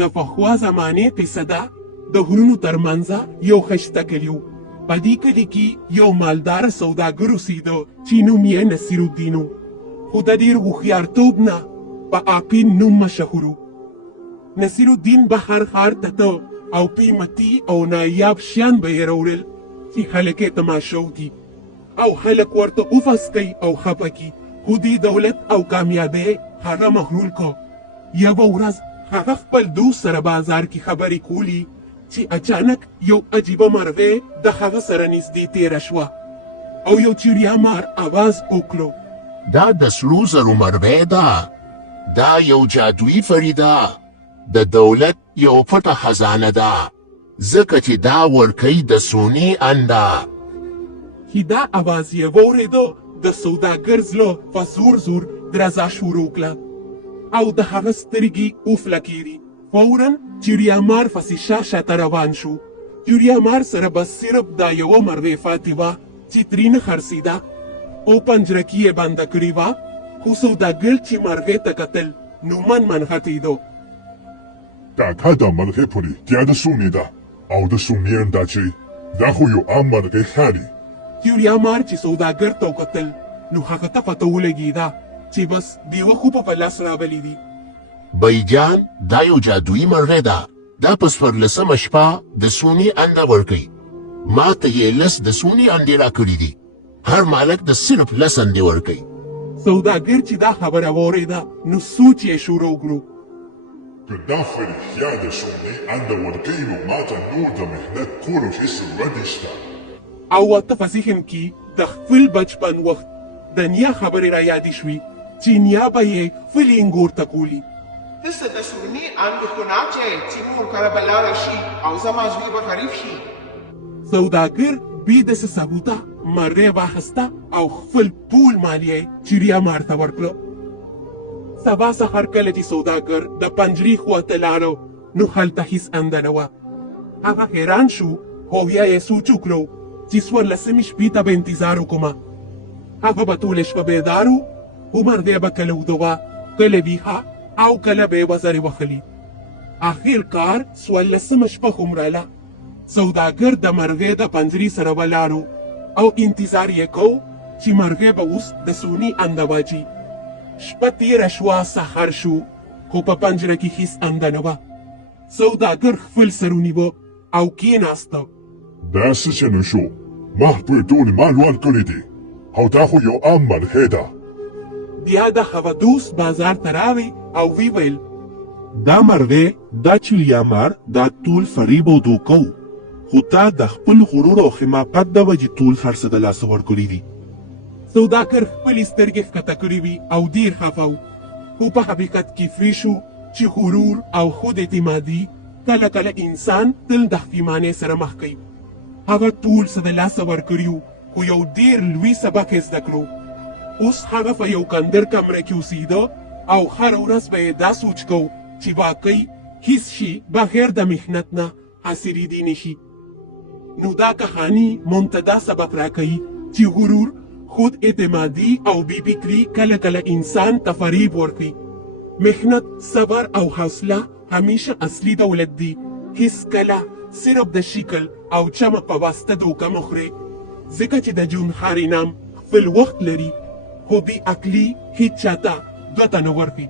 د پخوا زمانې قصه ده د غرونو ترمنځه یو ښایسته کلی و. په دې کلي کې یو مالدار سوداګر اوسېده چې نوم یې نصیرالدین و، خو د ډېر هوښیارتوب نه په عاقل نوم مشهور و. نصیرالدین به هر ښار ته ته او قیمتي او نایاب شیان به یې راوړل چې خلک یې تماشه وکړي او خلک ورته افس کوي او خفه کړي، خو دې دولت او کامیابۍ هغه مغرور کړ. یوه ورځ هغه خپل دوست سره بازار کې خبرې کولي چې اچانک یو عجیبه مرغۍ د هغه سره نږدې تېره شوه او یو چړیا مار اواز وکړو: دا د سرو زرو مرغۍ ده، دا یو جادویي فریده، د دولت یو پټه خزانه ده، ځکه چې دا ورکوي د سونې انده. چې دا اواز یې واورېده د سوداګر زړه په زور زور درزا شروع کړه او د هغه سترګې وفلکېري. فوراً چړیا مار پسې شاته روان شو. چړیا مار سره به صرف دا یوه مرغۍ پاتې وه چې ترېنه خرڅېده او پنجره کې یې بنده کړې وه، خو سوداګر چې مرغۍ ته کتل نو من غټېده. کاکا دا مرغۍ پورې بیا د سونې ده او د سونې انده چې دا خو یو عام مرغۍ ښکاري. چړیا مار چې سوداګر ته وکتل نو هغه ته پته ولګېده چې بس بیوه خو په لاس راغلی دي. بیجان دا یو جادویي مرغۍ ده، دا په 14مه شپه د سونې انده ورکوي. ما ته یې 10 د سونې انډې راکړي دي، هر مالک د صرف 10 انډې ورکوي. سوداګر چې دا خبره واورېده نو سوچ یې شروع کړو. که دا فرښتیا د سونې انده ورکوي نو ما ته نور د محنت کولو هېڅ ضرورت نشته. او ورته په ذهن کې د خپل بچپن وخت د نیا خبرې را یادې شوې چې نیا به یې خپلې انګور ته کولي. دسته د سونې اندې خو نه اچئ چې نور کله به لاړه شي او زما زوی به غریب شي. سوداګر بې داسې ثبوته مرغۍ واخیسته او خپل ټول مال یې چړیا مار ته ورکړه. سبا سهار کله چې سوداګر د پنجرې خواته لاړو نو هلته هېڅ انده نه وه. هغه حیران شو خو بیا یې سوچ وکړو چې 14مې شپې ته به انتظار وکړمه. هغه به ټوله شپه بیدار و، خو مرغۍ به کله وده وه، کله ویښه او کله به یې وزرې وهلي. آخر کار 14مه شپه خو مراله. سوداګر د مرغۍ د پنجرې سره ولاړو او انتظار یې کو چې مرغۍ به اوس د سونې انده واچي. شپه تېره شوه، سهار شو، خو په پنجره کې هېڅ انده نه وه. سوداګر خپل سر ونیوه او کېناسته. دا څه چې نه شو، ما خپل ټول مال ورکړی دی او دا خو یو عام مرغۍ ده. بیا د هغه دوست بازار ته راوی او وی ویل: دا مرغۍ، دا چړیا مار، دا ټول فریب او دوکه و، خو تا د خپل غرور او حماقت د وجې ټول هر څه د لاسه ورکړي دي. سوداګر خپلې سترګې ښکته کړې وي او ډېر خفه و، خو په حقیقت کې پوه شو چې غرور او خود اعتمادي کله کله انسان تل د پښیمانۍ سره مخ کوي. هغه ټول څه د لاسه ورکړي وو، خو یو ډېر لوی سبق یې زده کړو. اوس هغه په یو کندر کمره کې اوسېده او هره ورځ به یې دا سوچ کو چې واقعي هېڅ شي بغیر د محنت نه حاصلېدی نه شي. نو دا کهاني موږ ته دا سبق راکوي چې غرور، خود اعتمادي او بې فکري کله کله انسان ته فریب ورکوي. محنت، صبر او حوصله همیشه اصلي دولت دی. هېڅکله صرف د شکل او چمک په واسطه دوکه مه خورئ، ځکه چې د ژوند هر انعام خپل وخت لري، خو بې عقلي هېڅ چاته ګټه نه ورکوي.